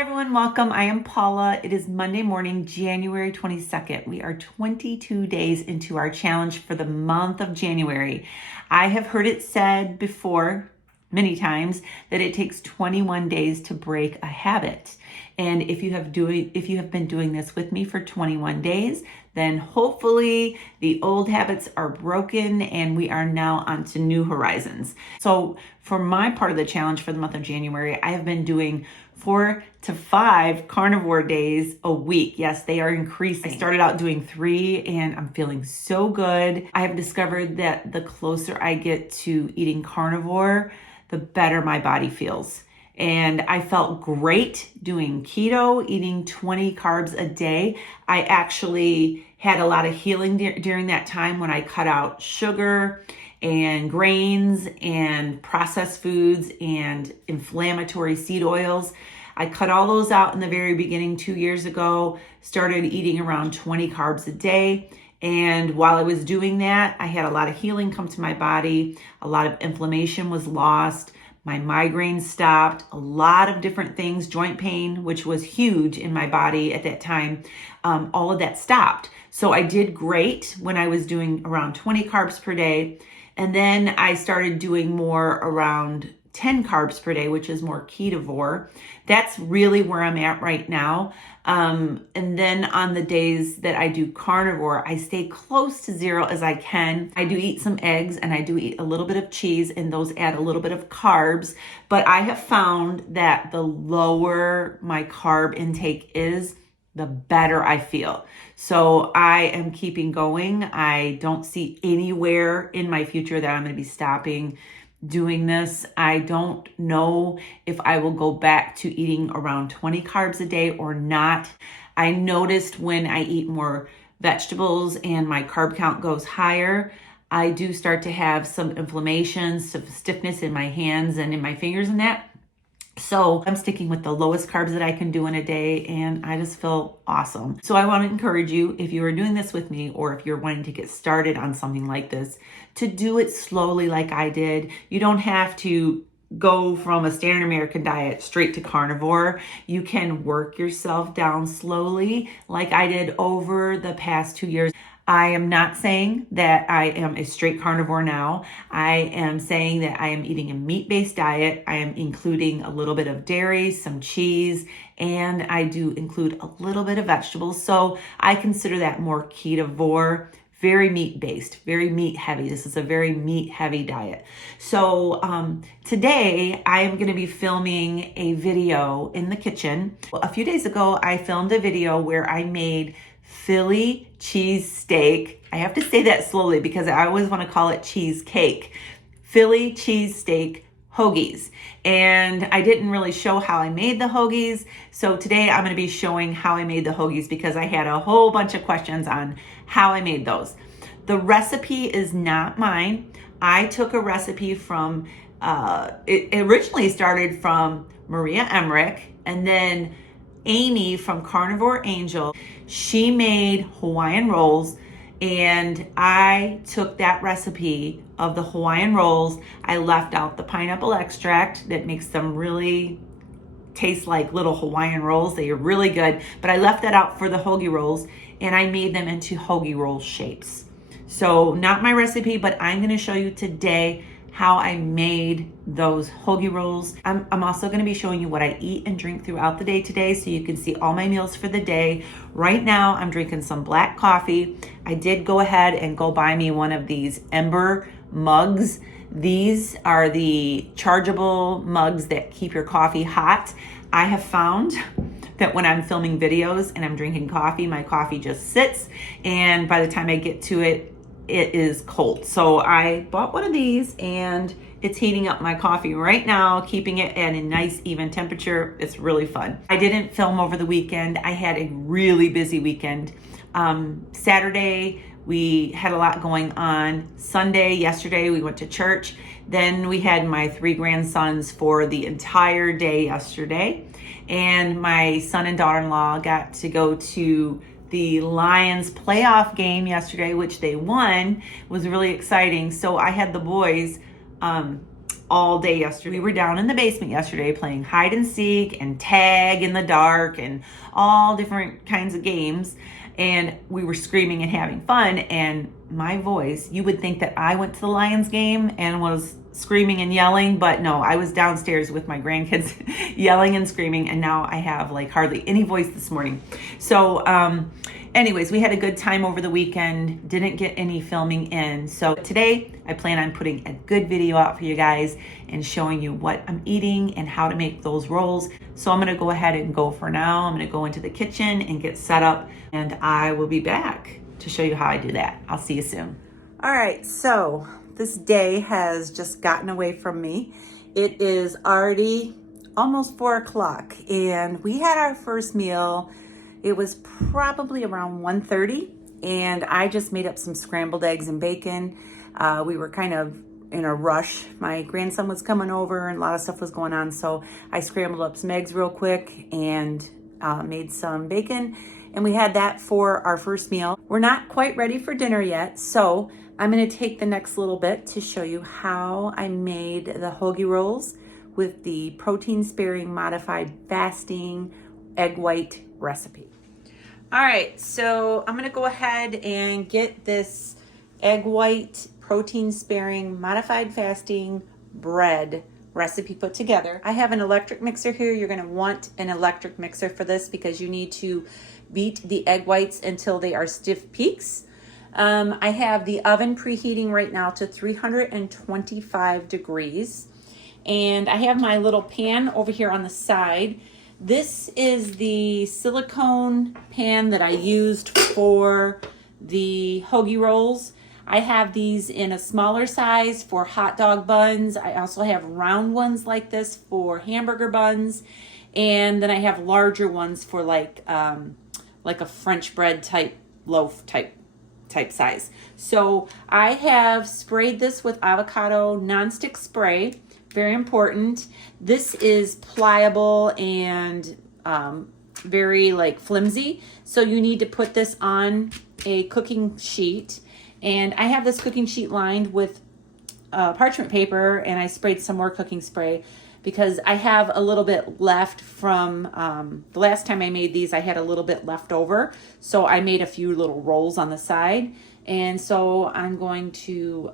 Hi everyone, welcome. I am Paula. It is Monday morning, January 22nd. We are 22 days into our challenge for the month of January. I have heard it said before, many times, that it takes 21 days to break a habit. And if you have been doing this with me for 21 days, then hopefully the old habits are broken and we are now on to new horizons. So for my part of the challenge for the month of January, I have been doing 4 to 5 carnivore days a week. Yes, they are increasing. I started out doing 3 and I'm feeling so good. I have discovered that the closer I get to eating carnivore, the better my body feels. And I felt great doing keto, eating 20 carbs a day. I actually had a lot of healing during that time when I cut out sugar and grains and processed foods and inflammatory seed oils. I cut all those out in the very beginning 2 years ago, started eating around 20 carbs a day. And while I was doing that, I had a lot of healing come to my body. A lot of inflammation was lost. My migraines stopped, a lot of different things, joint pain, which was huge in my body at that time. All of that stopped. So I did great when I was doing around 20 carbs per day. And then I started doing more around 10 carbs per day, which is more ketovore. That's really where I'm at right now. And then on the days that I do carnivore, I stay close to 0 as I can. I do eat some eggs and I do eat a little bit of cheese, and those add a little bit of carbs. But I have found that the lower my carb intake is, the better I feel. So I am keeping going. I don't see anywhere in my future that I'm going to be stopping doing this. I don't know if I will go back to eating around 20 carbs a day or not. I noticed when I eat more vegetables and my carb count goes higher, I do start to have some inflammation, some stiffness in my hands and in my fingers and that. So I'm sticking with the lowest carbs that I can do in a day, and I just feel awesome. So I want to encourage you, if you are doing this with me or if you're wanting to get started on something like this, to do it slowly like I did. You don't have to go from a standard American diet straight to carnivore. You can work yourself down slowly like I did over the past 2 years. I am not saying that I am a straight carnivore now. I am saying that I am eating a meat-based diet. I am including a little bit of dairy, some cheese, and I do include a little bit of vegetables. So I consider that more ketovore, very meat-based, very meat-heavy. This is a very meat-heavy diet. So today I am going to be filming a video in the kitchen. A few days ago, I filmed a video where I made Philly cheesesteak. I have to say that slowly because I always want to call it cheesecake. Philly cheesesteak hoagies. And I didn't really show how I made the hoagies. So today I'm going to be showing how I made the hoagies because I had a whole bunch of questions on how I made those. The recipe is not mine. I took a recipe from, it originally started from Maria Emmerich, and then Amy from Carnivore Angel. She made Hawaiian rolls, and I took that recipe of the Hawaiian rolls. I left out the pineapple extract that makes them really taste like little Hawaiian rolls. They are really good, but I left that out for the hoagie rolls, and I made them into hoagie roll shapes. So not my recipe, but I'm going to show you today how I made those hoagie rolls. I'm also going to be showing you what I eat and drink throughout the day today, so you can see all my meals for the day. Right now, I'm drinking some black coffee. I did go ahead and go buy me one of these Ember mugs. These are the chargeable mugs that keep your coffee hot. I have found that when I'm filming videos and I'm drinking coffee, my coffee just sits, and by the time I get to it, it is cold. So I bought one of these, and it's heating up my coffee right now, keeping it at a nice even temperature. It's really fun. I didn't film over the weekend. I had a really busy weekend. Saturday, we had a lot going on. Sunday, yesterday, we went to church. Then we had my 3 grandsons for the entire day yesterday. And my son and daughter-in-law got to go to the Lions playoff game yesterday, which they won. It was really exciting. So I had the boys all day yesterday. We were down in the basement yesterday playing hide and seek and tag in the dark and all different kinds of games. And we were screaming and having fun. And my voice, you would think that I went to the Lions game and was screaming and yelling, but no, I was downstairs with my grandkids yelling and screaming, and now I have like hardly any voice this morning. So anyways, we had a good time over the weekend, didn't get any filming in. So today I plan on putting a good video out for you guys and showing you what I'm eating and how to make those rolls. So I'm gonna go ahead and go for now. I'm gonna go into the kitchen and get set up, and I will be back to show you how I do that. I'll see you soon. All right, so this day has just gotten away from me. It is already almost 4 o'clock, and we had our first meal. It was probably around 1:30, and I just made up some scrambled eggs and bacon. We were kind of in a rush. My grandson was coming over and a lot of stuff was going on, so I scrambled up some eggs real quick and made some bacon, and we had that for our first meal. We're not quite ready for dinner yet, so I'm gonna take the next little bit to show you how I made the hoagie rolls with the protein sparing modified fasting egg white recipe. All right, so I'm gonna go ahead and get this egg white protein sparing modified fasting bread recipe put together. I have an electric mixer here. You're gonna want an electric mixer for this because you need to beat the egg whites until they are stiff peaks. I have the oven preheating right now to 325 degrees. And I have my little pan over here on the side. This is the silicone pan that I used for the hoagie rolls. I have these in a smaller size for hot dog buns. I also have round ones like this for hamburger buns. And then I have larger ones for like a French bread type loaf type size. So I have sprayed this with avocado nonstick spray. Very important. This is pliable and very like flimsy. So you need to put this on a cooking sheet. And I have this cooking sheet lined with parchment paper, and I sprayed some more cooking spray because I have a little bit left from the last time I made these. I had a little bit left over, so I made a few little rolls on the side, and so I'm going to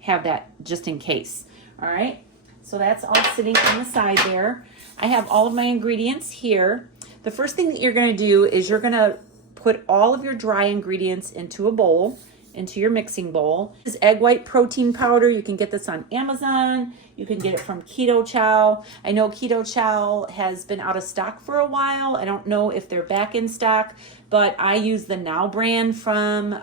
have that just in case. All right, so that's all sitting on the side there. I have all of my ingredients here. The first thing that you're going to do is you're going to put all of your dry ingredients into a bowl, into your mixing bowl. This is egg white protein powder. You can get this on Amazon. You can get it from Keto Chow. I know Keto Chow has been out of stock for a while. I don't know if they're back in stock, but I use the Now brand from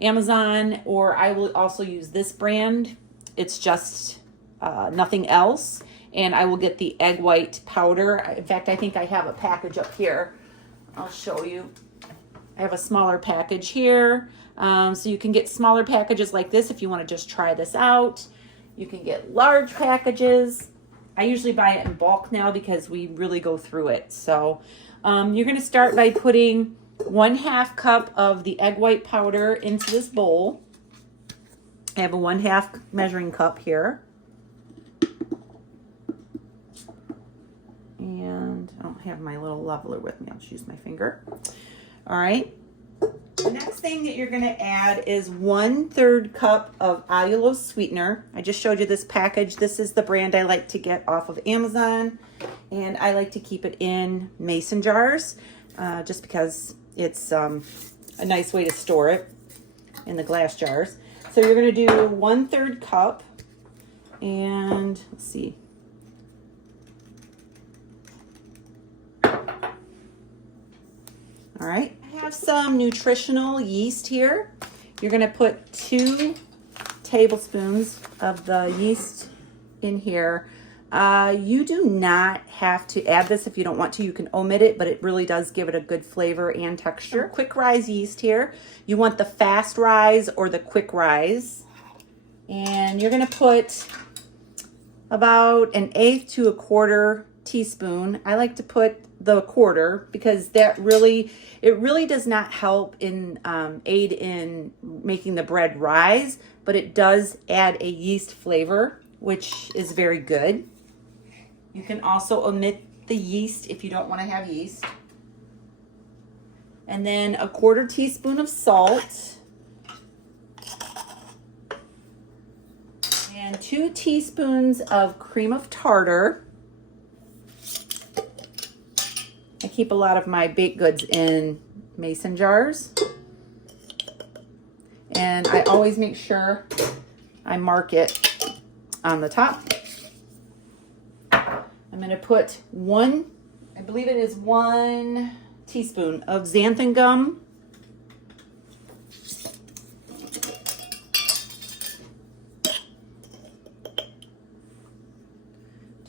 Amazon, or I will also use this brand. It's just nothing else. And I will get the egg white powder. In fact, I think I have a package up here. I'll show you. I have a smaller package here. So you can get smaller packages like this if you want to just try this out. You can get large packages. I usually buy it in bulk now because we really go through it. So you're going to start by putting 1/2 cup of the egg white powder into this bowl. I have a 1/2 measuring cup here. And I don't have my little leveler with me. I'll just use my finger. All right. The next thing that you're going to add is 1/3 cup of allulose sweetener. I just showed you this package. This is the brand I like to get off of Amazon, and I like to keep it in mason jars just because it's a nice way to store it in the glass jars. So you're going to do 1/3 cup, and let's see. All right. I have some nutritional yeast here. You're going to put 2 tablespoons of the yeast in here. You do not have to add this if you don't want to. You can omit it, but it really does give it a good flavor and texture. Some quick rise yeast here. You want the fast rise or the quick rise. And you're going to put about 1/8 to 1/4 teaspoon. I like to put the 1/4 because it really does not help in aid in making the bread rise, but it does add a yeast flavor which is very good. You can also omit the yeast if you don't want to have yeast. And then a 1/4 teaspoon of salt. And 2 teaspoons of cream of tartar. I keep a lot of my baked goods in mason jars. And I always make sure I mark it on the top. I'm going to put I believe it is 1 teaspoon of xanthan gum.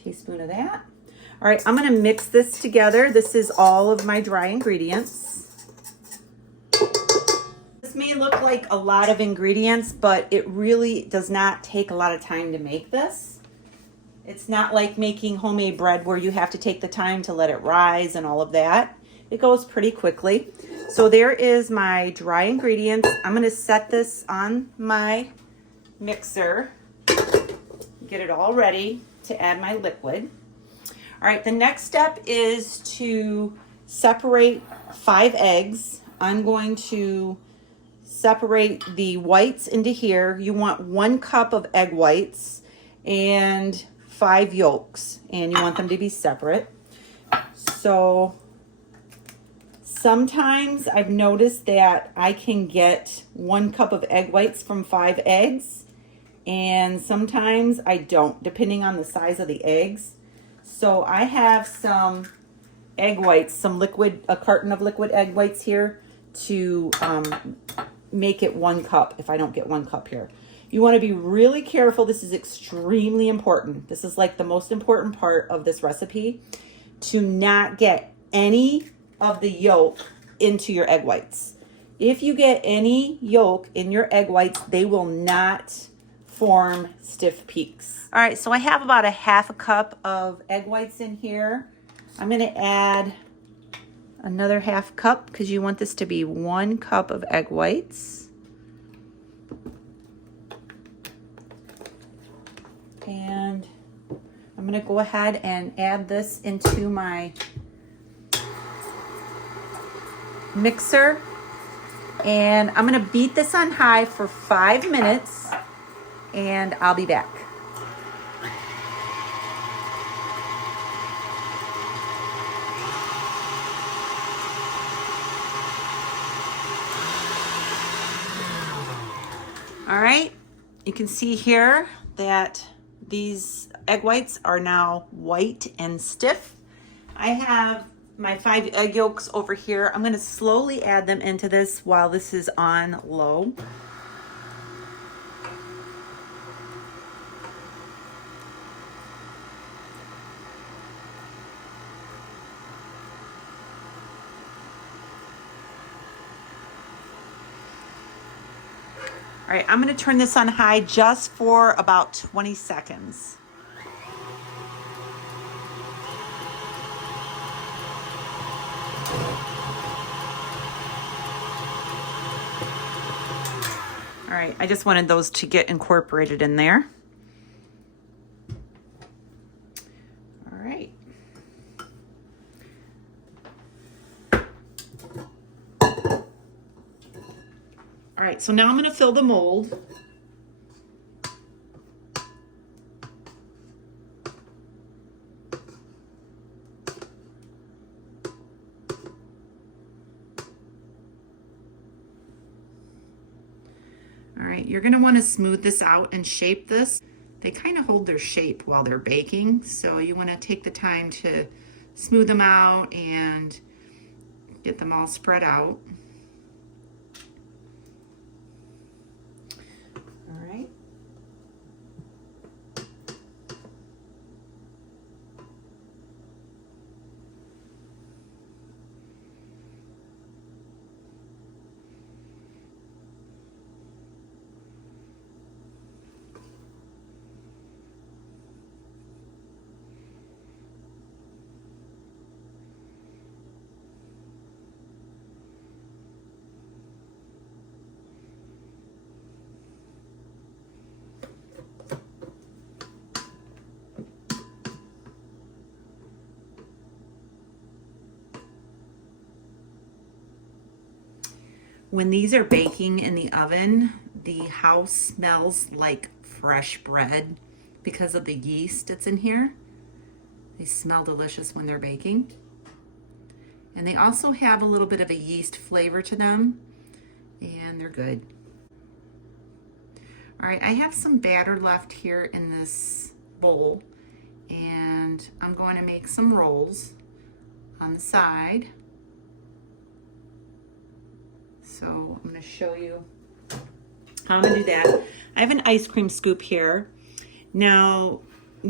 Teaspoon of that. All right, I'm going to mix this together. This is all of my dry ingredients. This may look like a lot of ingredients, but it really does not take a lot of time to make this. It's not like making homemade bread where you have to take the time to let it rise and all of that. It goes pretty quickly. So there is my dry ingredients. I'm going to set this on my mixer, get it all ready to add my liquid. All right, the next step is to separate 5 eggs. I'm going to separate the whites into here. You want 1 cup of egg whites and 5 yolks, and you want them to be separate. So sometimes I've noticed that I can get 1 cup of egg whites from 5 eggs, and sometimes I don't, depending on the size of the eggs. So I have some egg whites, a carton of liquid egg whites here to make it 1 cup if I don't get 1 cup here. You want to be really careful. This is extremely important. This is like the most important part of this recipe, to not get any of the yolk into your egg whites. If you get any yolk in your egg whites, they will not form stiff peaks. All right, so I have about a 1/2 cup of egg whites in here. I'm going to add another 1/2 cup because you want this to be 1 cup of egg whites. And I'm going to go ahead and add this into my mixer. And I'm going to beat this on high for 5 minutes, and I'll be back. All right, you can see here that these egg whites are now white and stiff. I have my 5 egg yolks over here. I'm going to slowly add them into this while this is on low. All right, I'm going to turn this on high just for about 20 seconds. All right, I just wanted those to get incorporated in there. All right. All right, so now I'm going to fill the mold. All right, you're going to want to smooth this out and shape this. They kind of hold their shape while they're baking, so you want to take the time to smooth them out and get them all spread out. All right. When these are baking in the oven, the house smells like fresh bread because of the yeast that's in here. They smell delicious when they're baking. And they also have a little bit of a yeast flavor to them, and they're good. All right, I have some batter left here in this bowl, and I'm going to make some rolls on the side. So I'm going to show you how I'm going to do that. I have an ice cream scoop here. Now,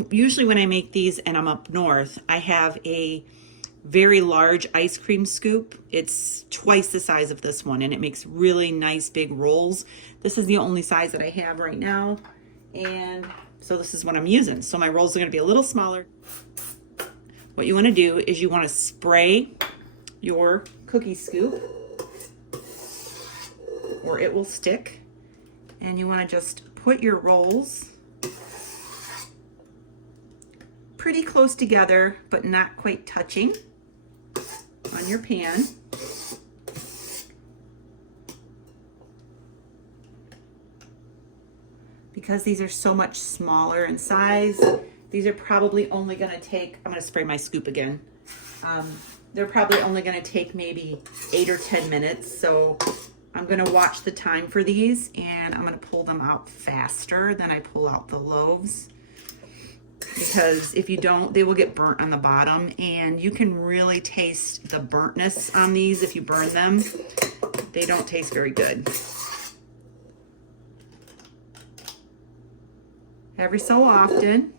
usually when I make these and I'm up north, I have a very large ice cream scoop. It's twice the size of this one, and it makes really nice big rolls. This is the only size that I have right now, and so this is what I'm using. So my rolls are going to be a little smaller. What you want to do is you want to spray your cookie scoop, or it will stick, and you want to just put your rolls pretty close together, but not quite touching on your pan. Because these are so much smaller in size, these are probably only going to take, I'm going to spray my scoop again. They're probably only going to take maybe 8 or 10 minutes. So I'm going to watch the time for these, and I'm going to pull them out faster than I pull out the loaves. Because if you don't, they will get burnt on the bottom, and you can really taste the burntness on these if you burn them. They don't taste very good. Every so often,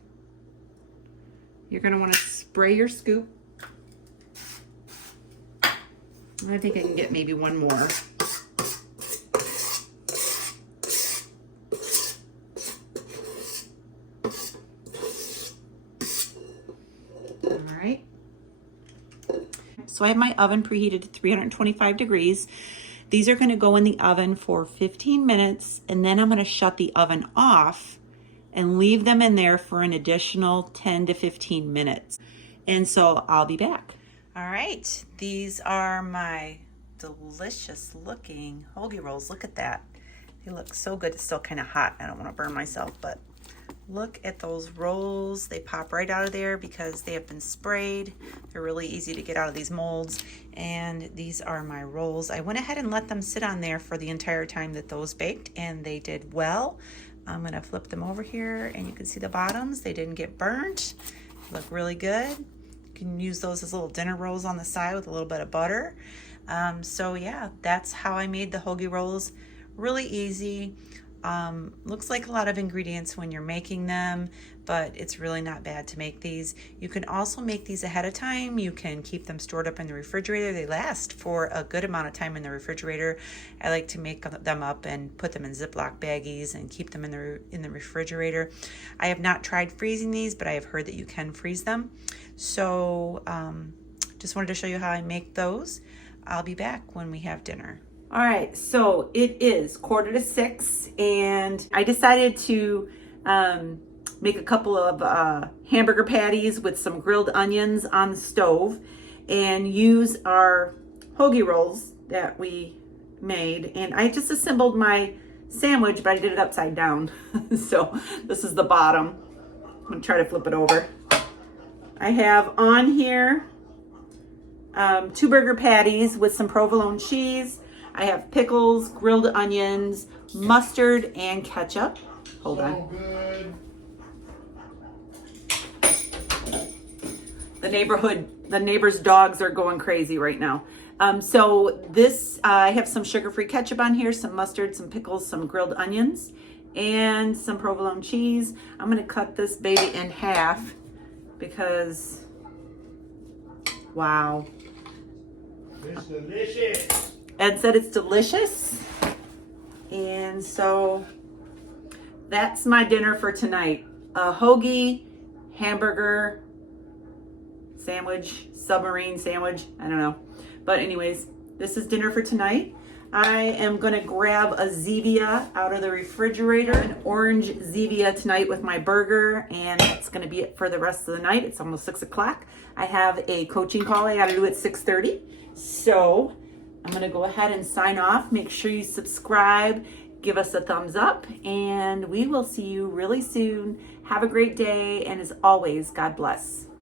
you're going to want to spray your scoop. I think I can get maybe one more. So I have my oven preheated to 325 degrees. These are going to go in the oven for 15 minutes, and then I'm going to shut the oven off and leave them in there for an additional 10 to 15 minutes. And so I'll be back. All right, these are my delicious looking hoagie rolls. Look at that. They look so good. It's still kind of hot. I don't want to burn myself, but look at those rolls. They pop right out of there because they have been sprayed. They're really easy to get out of these molds. And these are my rolls. I went ahead and let them sit on there for the entire time that those baked, and they did well. I'm gonna flip them over here, and you can see the bottoms. They didn't get burnt. Look really good. You can use those as little dinner rolls on the side with a little bit of butter. So yeah, that's how I made the hoagie rolls. Really easy. Looks like a lot of ingredients when you're making them, but it's really not bad to make these. You can also make these ahead of time. You can keep them stored up in the refrigerator. They last for a good amount of time in the refrigerator. I like to make them up and put them in Ziploc baggies and keep them in the refrigerator. I have not tried freezing these, but I have heard that you can freeze them. So just wanted to show you how I make those. I'll be back when we have dinner. All right, so it is 5:45, and I decided to make a couple of hamburger patties with some grilled onions on the stove and use our hoagie rolls that we made. And I just assembled my sandwich, but I did it upside down. So this is the bottom. I'm gonna try to flip it over. I have on here 2 burger patties with some provolone cheese. I have pickles, grilled onions, mustard, and ketchup. Hold on. Good. The neighbor's dogs are going crazy right now. So this, I have some sugar-free ketchup on here, some mustard, some pickles, some grilled onions, and some provolone cheese. I'm gonna cut this baby in half because, wow. It's delicious. Ed said it's delicious. And so that's my dinner for tonight. A hoagie, hamburger, sandwich, submarine sandwich, I don't know. But anyways, this is dinner for tonight. I am gonna grab a Zevia out of the refrigerator, an orange Zevia tonight with my burger, and that's gonna be it for the rest of the night. It's almost 6 o'clock. I have a coaching call I gotta do at 6:30. So I'm going to go ahead and sign off. Make sure you subscribe, give us a thumbs up, and we will see you really soon. Have a great day, and as always, God bless.